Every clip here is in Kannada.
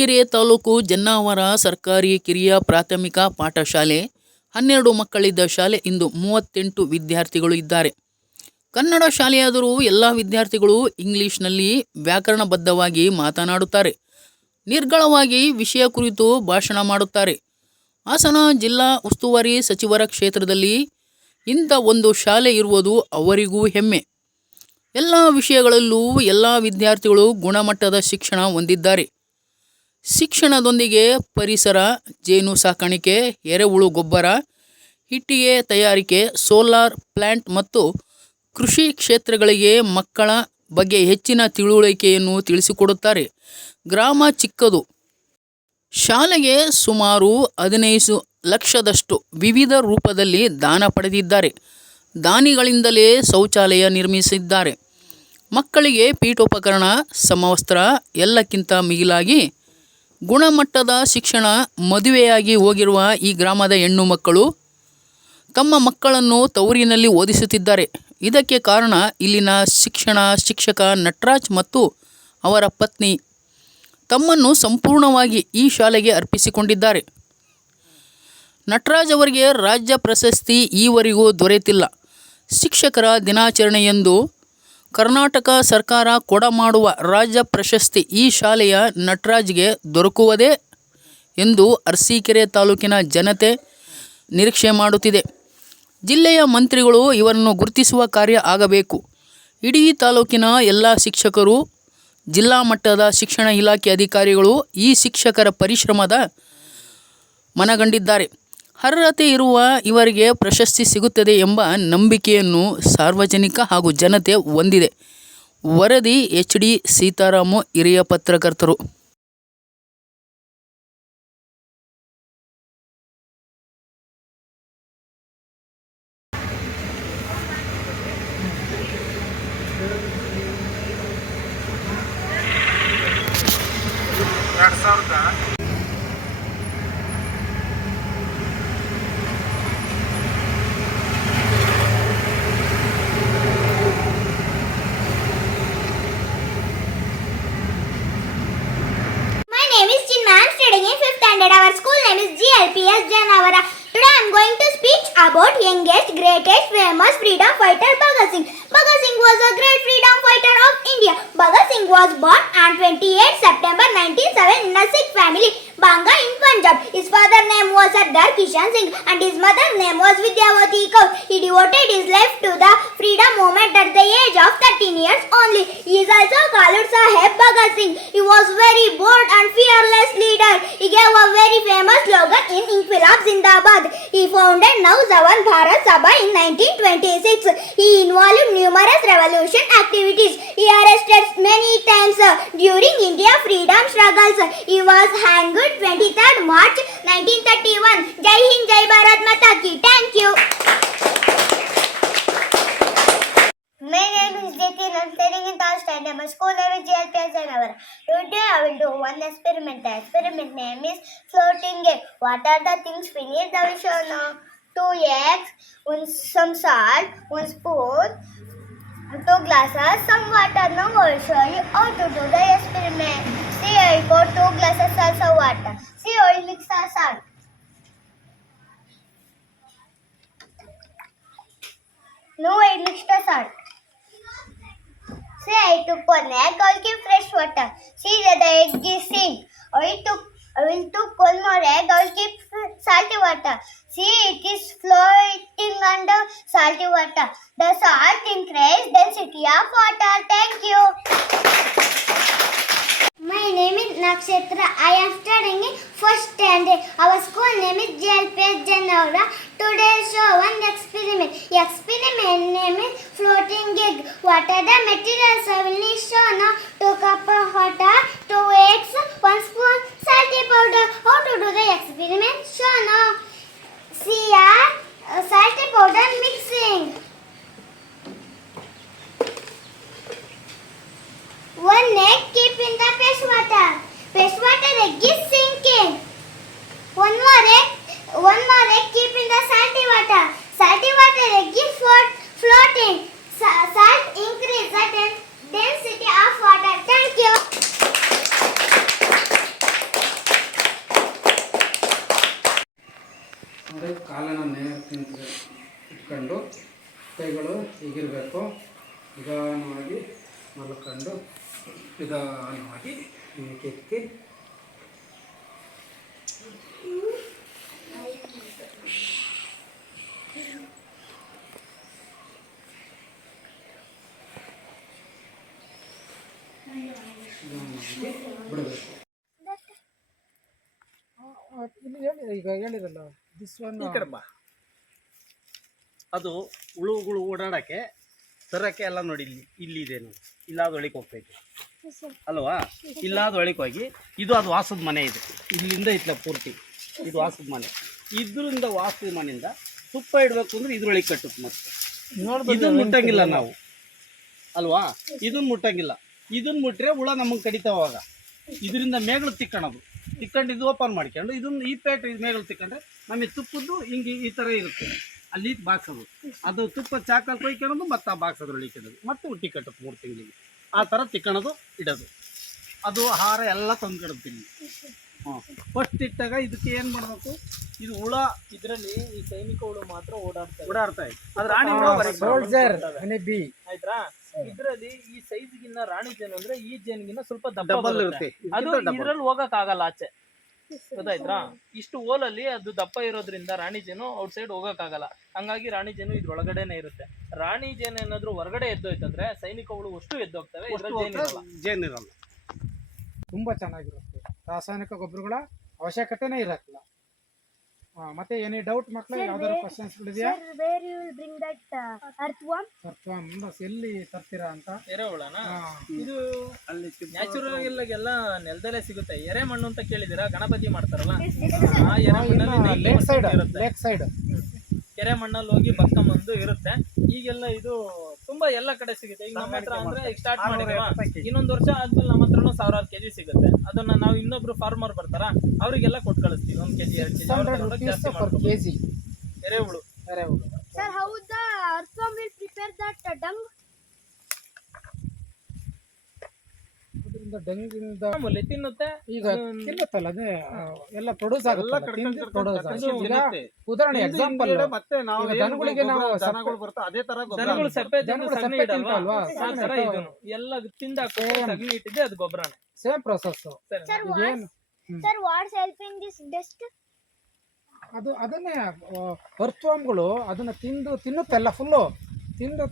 ಅರಸೀಕೆರೆ ತಾಲೂಕು ಜನ್ನಾವರ ಸರ್ಕಾರಿ ಕಿರಿಯ ಪ್ರಾಥಮಿಕ ಪಾಠಶಾಲೆ 12 ಮಕ್ಕಳಿದ್ದ ಶಾಲೆ. ಇಂದು 38 ವಿದ್ಯಾರ್ಥಿಗಳು ಇದ್ದಾರೆ. ಕನ್ನಡ ಶಾಲೆಯಾದರೂ ಎಲ್ಲ ವಿದ್ಯಾರ್ಥಿಗಳು ಇಂಗ್ಲಿಷ್ನಲ್ಲಿ ವ್ಯಾಕರಣಬದ್ಧವಾಗಿ ಮಾತನಾಡುತ್ತಾರೆ. ನಿರ್ಗಳವಾಗಿ ವಿಷಯ ಕುರಿತು ಭಾಷಣ ಮಾಡುತ್ತಾರೆ. ಹಾಸನ ಜಿಲ್ಲಾ ಉಸ್ತುವಾರಿ ಸಚಿವರ ಕ್ಷೇತ್ರದಲ್ಲಿ ಇಂಥ ಒಂದು ಶಾಲೆ ಇರುವುದು ಅವರಿಗೂ ಹೆಮ್ಮೆ. ಎಲ್ಲ ವಿಷಯಗಳಲ್ಲೂ ಎಲ್ಲ ವಿದ್ಯಾರ್ಥಿಗಳು ಗುಣಮಟ್ಟದ ಶಿಕ್ಷಣ ಹೊಂದಿದ್ದಾರೆ. ಶಿಕ್ಷಣದೊಂದಿಗೆ ಪರಿಸರ, ಜೇನು ಸಾಕಾಣಿಕೆ, ಎರೆಹುಳು ಗೊಬ್ಬರ, ಇಟ್ಟಿಗೆ ತಯಾರಿಕೆ, ಸೋಲಾರ್ ಪ್ಲಾಂಟ್ ಮತ್ತು ಕೃಷಿ ಕ್ಷೇತ್ರಗಳಿಗೆ ಮಕ್ಕಳ ಬಗ್ಗೆ ಹೆಚ್ಚಿನ ತಿಳುವಳಿಕೆಯನ್ನು ತಿಳಿಸಿಕೊಡುತ್ತಾರೆ. ಗ್ರಾಮ ಚಿಕ್ಕದು. ಶಾಲೆಗೆ ಸುಮಾರು 15 ಲಕ್ಷದಷ್ಟು ವಿವಿಧ ರೂಪದಲ್ಲಿ ದಾನ ಪಡೆದಿದ್ದಾರೆ. ದಾನಿಗಳಿಂದಲೇ ಶೌಚಾಲಯ ನಿರ್ಮಿಸಿದ್ದಾರೆ. ಮಕ್ಕಳಿಗೆ ಪೀಠೋಪಕರಣ, ಸಮವಸ್ತ್ರ, ಎಲ್ಲಕ್ಕಿಂತ ಮಿಗಿಲಾಗಿ ಗುಣಮಟ್ಟದ ಶಿಕ್ಷಣ. ಮದುವೆಯಾಗಿ ಹೋಗಿರುವ ಈ ಗ್ರಾಮದ ಹೆಣ್ಣು ಮಕ್ಕಳು ತಮ್ಮ ಮಕ್ಕಳನ್ನು ತವರಿನಲ್ಲಿ ಓದಿಸುತ್ತಿದ್ದಾರೆ. ಇದಕ್ಕೆ ಕಾರಣ ಇಲ್ಲಿನ ಶಿಕ್ಷಕ ನಟರಾಜ್ ಮತ್ತು ಅವರ ಪತ್ನಿ ತಮ್ಮನ್ನು ಸಂಪೂರ್ಣವಾಗಿ ಈ ಶಾಲೆಗೆ ಅರ್ಪಿಸಿಕೊಂಡಿದ್ದಾರೆ. ನಟರಾಜ್ ಅವರಿಗೆ ರಾಜ್ಯ ಪ್ರಶಸ್ತಿ ಈವರೆಗೂ ದೊರೆತಿಲ್ಲ. ಶಿಕ್ಷಕರ ದಿನಾಚರಣೆಯಂದು ಕರ್ನಾಟಕ ಸರ್ಕಾರ ಕೊಡಮಾಡುವ ರಾಜ್ಯ ಪ್ರಶಸ್ತಿ ಈ ಶಾಲೆಯ ನಟರಾಜ್ಗೆ ದೊರಕುವುದೇ ಎಂದು ಅರಸೀಕೆರೆ ತಾಲೂಕಿನ ಜನತೆ ನಿರೀಕ್ಷೆ ಮಾಡುತ್ತಿದೆ. ಜಿಲ್ಲೆಯ ಮಂತ್ರಿಗಳು ಇವರನ್ನು ಗುರುತಿಸುವ ಕಾರ್ಯ ಆಗಬೇಕು. ಇಡೀ ತಾಲೂಕಿನ ಎಲ್ಲ ಶಿಕ್ಷಕರು, ಜಿಲ್ಲಾ ಮಟ್ಟದ ಶಿಕ್ಷಣ ಇಲಾಖೆ ಅಧಿಕಾರಿಗಳು ಈ ಶಿಕ್ಷಕರ ಪರಿಶ್ರಮದ ಮನಗಂಡಿದ್ದಾರೆ. ಅರ್ಹತೆ ಇರುವ ಇವರಿಗೆ ಪ್ರಶಸ್ತಿ ಸಿಗುತ್ತದೆ ಎಂಬ ನಂಬಿಕೆಯನ್ನು ಸಾರ್ವಜನಿಕ ಹಾಗೂ ಜನತೆ ಹೊಂದಿದೆ. ವರದಿ HD ಸೀತಾರಾಮು, ಹಿರಿಯ ಪತ್ರಕರ್ತರು. Studying in 5th standard. Our school name is GLPS Janavara. Today I am going to speak about youngest, greatest, famous freedom fighter Bhagat Singh. Bhagat Singh was a great freedom fighter of India. Bhagat Singh was born on 28 September 1907 in a Sikh family, Banga in Punjab. His father's name was Sardar Kishan Singh and his mother's name was Vidyavati Kaur. He devoted his life to the freedom movement at the age of 13 years only. He is also called Sahib Bhagat Singh. He was very bold and fearless leader. He gave a very famous slogan in Inquilab Zindabad. He founded Naujawan Bharat Sabha in 1926. He involved numerous revolution activities. He arrested many times during India freedom struggles. He was hanged 23rd March 1931. Jai Hind, Jai Bharat Mata Ki. Thank you. My name is Jatin. I am studying in 3rd standard. My school name is GLPS Janavara. Today I will do one experiment. The experiment name is floating egg. What are the things we need? I will show now. 2 eggs, some salt, 1 spoon, 2 glasses, some water. Now I will show you how to do the experiment. See, I put 2 glasses of water. See, I will mix the salt. Now I mix the salt. See, I took 1 egg. I will keep fresh water. See that the egg is sink. I will took 1 more egg. I will keep salty water. See, it is floating under salty water. The salt increases density of water. Thank you. My name is Nakshatra. I am studying in 1st standard. Our school name is JLPS Janavara. Today I show one experiment. Experiment name is floating egg. What are the materials I will need show now? 2 cups of water, 2 eggs, 1 spoon salty powder. How to do the experiment? Show now. See salty powder mixing. 1 egg keep in the paste water. Paste water egg is sinking. 1 more egg keep in the salty water. Salty water egg is floating. Salt increase the density of water. Thank you. ಮಲ್ಕೊಂಡು ಕೈಗಳು ಹೀಗಿರಬೇಕು. ನಿಧಾನವಾಗಿ ಮಲ್ಕೊಂಡು ನಿಧಾನವಾಗಿ ಕೆತ್ತಿ ಬಿಡಬೇಕು. ಇಲ್ಲಿ ಹೇಳಿ, ಈಗ ಹೇಳಿರಲ್ಲ ದಿಸ್ ಒನ್ ಈ ಕಡೆ ಬಾ. ಅದು ಹುಳುಗಳು ಓಡಾಡಕ್ಕೆ ತರಕ್ಕೆ ಎಲ್ಲ ನೋಡಿ ಇಲ್ಲಿ ಇದೆ ನೋಡಿ. ಇಲ್ಲಾದ ಒಳಗೆ ಹೋಗ್ತೈತೆ ಅಲ್ವಾ? ಇಲ್ಲಾದ ಒಳಗೆ ಹೋಗಿ ಇದು ಅದು ವಾಸದ ಮನೆ ಇದೆ. ಇಲ್ಲಿಂದ ಇತ್ಲ ಪೂರ್ತಿ ಇದು ವಾಸದ ಮನೆ. ಇದರಿಂದ ವಾಸದ ಮನೆಯಿಂದ ತುಪ್ಪ ಇಡಬೇಕು ಅಂದ್ರೆ ಇದ್ರೊಳಗೆ ಕಟ್ಟುತ್ತೆ. ಮತ್ತೆ ಇದನ್ನ ಮುಟ್ಟಂಗಿಲ್ಲ ನಾವು ಅಲ್ವಾ? ಇದನ್ನ ಮುಟ್ಟಂಗಿಲ್ಲ. ಇದನ್ನ ಮುಟ್ರೆ ಹುಳ ನಮಗೆ ಕಡಿತಾವಾಗ ಇದರಿಂದ ಮೇಗಳು ತಿಕ್ಕೊಳೋದು. ತಿಕ್ಕೊಂಡು ಇದು ಓಪನ್ ಮಾಡ್ಕೊಂಡು ಇದನ್ನ ಈ ಪೇಟ್ ಮೇಗಳು ತಿಕ್ಕೊಂಡ್ರೆ ನಮಗೆ ತುಪ್ಪದ್ದು ಹಿಂಗೆ ಈ ಥರ ಇರುತ್ತೆ. ಅಲ್ಲಿ ಬಾಕ್ಸೋದು, ಅದು ತುಪ್ಪ ಚಾಕಲ್ಲಿ ಕೊಯ್ಕೊಳ್ಳೋದು ಮತ್ತು ಆ ಬಾಕ್ಸ್ ಅದ್ರೊಳಗೆ ಇಡೋದು, ಮತ್ತೆ ಹುಟ್ಟಿ ಕಟ್ಟುತ್ತೆ 3 ತಿಂಗಳಿಗೆ. ಆ ಥರ ತಿಕ್ಕೊಳೋದು ಇಡೋದು. ಅದು ಆಹಾರ ಎಲ್ಲ ತಂದ್ಕೊಡುತ್ತೀನಿ. ಹಾಂ, ಫಸ್ಟ್ ಇಟ್ಟಾಗ ಇದಕ್ಕೆ ಏನು ಮಾಡಬೇಕು? ಇದು ಹುಳ ಇದರಲ್ಲಿ ಈ ಸೈನಿಕ ಹುಳು ಮಾತ್ರ ಓಡಾಡ್ತಾ ಇದೆ. ಅದು ರಾಣಿ ಸೋಲ್ಜರ್ ಬಿ ಆಯ್ತಾ? ಇದರಲ್ಲಿ ಈ ಸೈಜ್ಗಿನ್ನ ರಾಣಿ ಜೇನು ಅಂದ್ರೆ ಈ ಜೇನ್ಗಿನ್ನ ಸ್ವಲ್ಪ ಡಬಲ್ ಇರುತ್ತೆ. ಅದು ಇದ್ರಲ್ಲಿ ಹೋಗಕ್ ಆಗಲ್ಲ ಆಚೆ, ಗೊತ್ತಾಯ್ತಾ? ಇಷ್ಟು ಓಲಲ್ಲಿ ಅದು ದಪ್ಪ ಇರೋದ್ರಿಂದ ರಾಣಿ ಜೇನು ಔಟ್ ಸೈಡ್ ಹೋಗಕ್ ಆಗಲ್ಲ. ಹಂಗಾಗಿ ರಾಣಿ ಜೇನು ಇದ್ರೊಳಗಡೆನೆ ಇರುತ್ತೆ. ರಾಣಿ ಜೇನು ಏನಾದ್ರು ಹೊರಗಡೆ ಎದ್ದೋಯ್ತಂದ್ರೆ ಸೈನಿಕ ಹುಳು ಅಷ್ಟು ಎದ್ದೋಗ್ತವೆ, ಜೇನಿರಲ್ಲ. ತುಂಬಾ ಚೆನ್ನಾಗಿರುತ್ತೆ. ರಾಸಾಯನಿಕ ಗೊಬ್ಬರಗಳ ಅವಶ್ಯಕತೆನೇ ಇರಲ್ಲ. ಮತ್ತೆ ಏನೇ ಡೌಟ್ ಮಕ್ಕಳು, ಯಾವ್ದಾದ್ರು ಕ್ವಶನ್ಸ್ ಇದೆಯಾ? Where you will bring that earthworm? ಎಲ್ಲಿ ತರ್ತೀರಾ ಅಂತ. ಎರೆಹುಳನ ಇದು ಅಲ್ಲಿ ನ್ಯಾಚುರಲ್ ಎಲ್ಲ ನೆಲದಲ್ಲೇ ಸಿಗುತ್ತೆ. ಎರೆ ಮಣ್ಣು ಅಂತ ಕೇಳಿದಿರಾ? ಗಣಪತಿ ಮಾಡ್ತಾರಲ್ಲ ಆ ಎರೆ ಮಣ್ಣಲ್ಲಿ ಲೇಕ್ ಸೈಡ್ ಕೆರೆ ಮಣ್ಣಲ್ಲಿ ಹೋಗಿ ಬಸ್ಕೊಂಬಂದು ಇರುತ್ತೆ. ಈಗೆಲ್ಲ ಇದು ತುಂಬಾ ಎಲ್ಲ ಕಡೆ ಸಿಗುತ್ತೆ. ಈಗ ನಮ್ಮ ಹತ್ರ ಅಂದ್ರೆ ಈಗ ಸ್ಟಾರ್ಟ್ ಮಾಡಿದೀವ, ಇನ್ನೊಂದು ವರ್ಷ ಆದ್ಮೇಲೆ ನಮ್ಮ ಹತ್ರನೂ 1000 kg ಸಿಗುತ್ತೆ. ಅದನ್ನ ನಾವು ಇನ್ನೊಬ್ರು ಫಾರ್ಮರ್ ಬರ್ತಾರ ಅವ್ರಿಗೆಲ್ಲ ಕೊಟ್ಟು ಕಳಿಸ್ತೀವಿ. 1 kg 2 kg ಜಾಸ್ತಿ ಕೆಜಿ ಎರೆಹುಳು. Sir, how the earthworm will prepare that dung? ಅದರಿಂದ ಡಂಗಿಂದ ಮಾಮೂಲಿ ತಿನ್ನುತ್ತೆ. ಈಗ ತಿನ್ನುತ್ತಲ್ಲ, ಅದೇ ಎಲ್ಲ ಪ್ರೊಡ್ಯೂಸ್ ಆಗುತ್ತೆ. ಉದಾಹರಣೆ ಎಕ್ಸಾಂಪಲ್, ಮತ್ತೆ ನಾವು ದನಗಳಿಗೆ ನಾವು ದನಗಳು ಬರ್ತಾ ಅದೇ ತರ ದನಗಳು ಸೆಪ್ಪೆ ತಿಂತಲ್ವಾ, ಆ ತರ ಇದನ್ನು ಎಲ್ಲ ತಿಂದಾಕೋ ಸಗಣಿ ಇಟ್ಟಿದೆ, ಅದು ಗೊಬ್ಬರನೇ. Same process. Sir, what's helping this dust? ಅದನ್ನೇ ಅರ್ಥವಾಮ್ಗಳು ಅದನ್ನ ತಿನ್ನುತ್ತಲ್ಲ, ಫುಲ್ಲು ತಿಂದು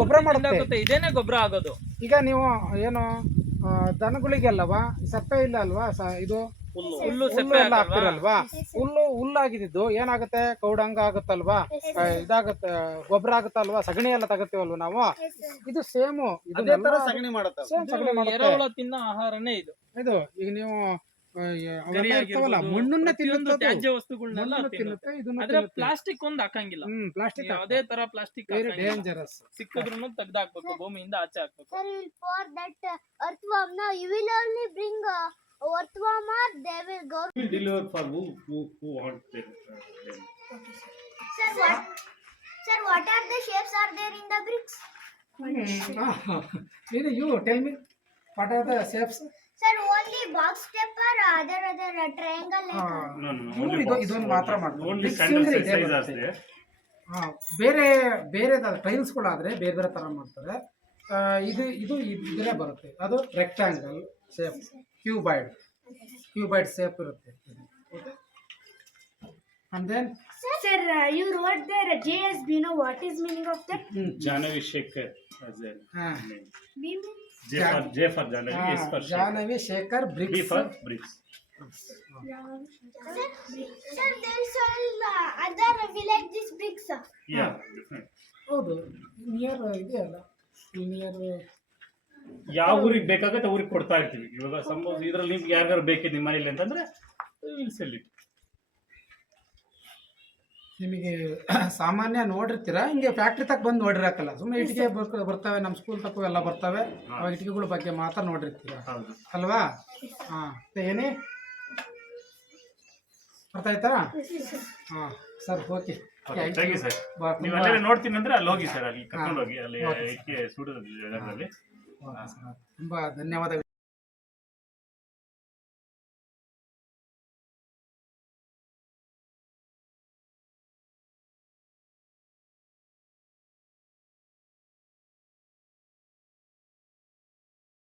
ಗೊಬ್ಬರ ಮಾಡುತ್ತೆ. ಇದೇನೆ ಗೊಬ್ಬರ ಆಗೋದು. ಈಗ ನೀವು ಏನು ದನಗಳಿಗೆಲ್ಲವಾ ಸಪ್ಪೆ ಇಲ್ಲ ಅಲ್ವಾ, ಇದು ಹುಲ್ಲು ಎಲ್ಲ ಹಾಕ್ತಿರಲ್ವಾ, ಹುಲ್ಲಾಗಿದ್ದು ಏನಾಗುತ್ತೆ, ಕೌಡಂಗ ಆಗುತ್ತಲ್ವಾ, ಇದಾಗುತ್ತೆ, ಗೊಬ್ಬರ ಆಗುತ್ತಲ್ವಾ, ಸಗಣಿ ಎಲ್ಲ ತಗೋತೀವಲ್ವ ನಾವು. ಇದು ಸೇಮ್ ಸಗಣಿ ಮಾಡುತ್ತೆ. ತಿನ್ನೋ ಆಹಾರನೇ ಇದು. ಈಗ ನೀವು ಮಣ್ಣನ್ನ ತ್ಯಾಜ್ಯ ವಸ್ತುಗಳನ್ನೆಲ್ಲ ತಿನ್ನುತ್ತೆ. ಪ್ಲಾಸ್ಟಿಕ್ ಒಂದು ಹಾಕಂಗಿಲ್ಲ. ಪ್ಲಾಸ್ಟಿಕ್ ಯಾವುದೇ ತರ ಪ್ಲಾಸ್ಟಿಕ್ ಡೇಂಜರಸ್. ಸಿಕ್ಕಿದ್ರು ತೆಗ್ದಾಕ್ಬೇಕು, ಭೂಮಿಯಿಂದ ಆಚೆ ಹಾಕ್ಬೇಕು. Sir, you will pour that earthworm. Now you will only bring earthworm, or they will go. We will deliver for who want them. Sir, what are the shapes are there in the bricks? You tell me, what are the shapes? Sir, only box step or other triangle like No. ಇದೊಂದು ಮಾತ್ರ ಮಾಡ್ತಾರೆ. Only standard size are there. ಬೇರೆ ಟೈಲ್ಸ್ಗಳಾದ್ರೆ ಬೇರೆ ತರ ಮಾಡ್ತಾರೆ. ಇದರೇ ಬರುತ್ತೆ. ಅದು ರೆಕ್ಟಾಂಗಲ್ ಶೇಪ್, ಕ್ಯೂಬಾಯ್ಡ್ ಶೇಪ್ ಇರುತ್ತೆ. And then Sir, you wrote there JSB. You know what is meaning of that? Janavi Shekhar as a name. B means? J for Janavi, S for Shekhar. Jahnavi Shekhar, B for bricks. Sir, there is all other villages bricks. Yeah, different. ಹೌದು, ನಿಯರ್ ಇದೆಯಲ್ಲ, ನಿಯರ್ ಯಾವ ಊರಿಗೆ ಬೇಕಾಗತ್ತೆ ಊರಿಗೆ ಕೊಡ್ತಾ ಇರ್ತೀವಿ. ಇವಾಗ ಸಪೋಸ್ ಇದ್ರಲ್ಲಿ ನಿಮ್ಗೆ ಯಾರ್ಯಾರು ಬೇಕಿದೆ ನಿಮ್ಮ ಮನೇಲಿ ಅಂತಂದ್ರೆ ವಿಲ್ ಸೆಲ್ ಇಟ್. ನಿಮಗೆ ಸಾಮಾನ್ಯ ನೋಡಿರ್ತೀರಾ, ಹಿಂಗೆ ಫ್ಯಾಕ್ಟ್ರಿ ತಕ್ಕ ಬಂದು ನೋಡಿರಕ್ಕಲ್ಲ, ಸುಮ್ಮನೆ ಇಟ್ಟಿಗೆ ಬರ್ತವೆ, ನಮ್ಮ ಸ್ಕೂಲ್ ತಕ್ಕ ಎಲ್ಲ ಬರ್ತವೆ, ಅವಾಗ ಇಟ್ಟಿಗೆಗಳ ಬಗ್ಗೆ ಮಾತ್ರ ನೋಡಿರ್ತೀರ ಅಲ್ವಾ? ಏನೇ ಅರ್ಥ ಆಯ್ತಾ? Sir, okay, thank you sir. ನೀವು ಅಲ್ಲೇ ನೋಡ್ತೀನಿ ಅಂದ್ರೆ ಅಲ್ಲಿ ಹೋಗಿ ಸರ್, ಅಲ್ಲಿ ಕರ್ಕೊಂಡು ಹೋಗಿ, ಅಲ್ಲಿ ಸೂಡೋದು ಜಾಗದಲ್ಲಿ. ತುಂಬ ಧನ್ಯವಾದಗಳು.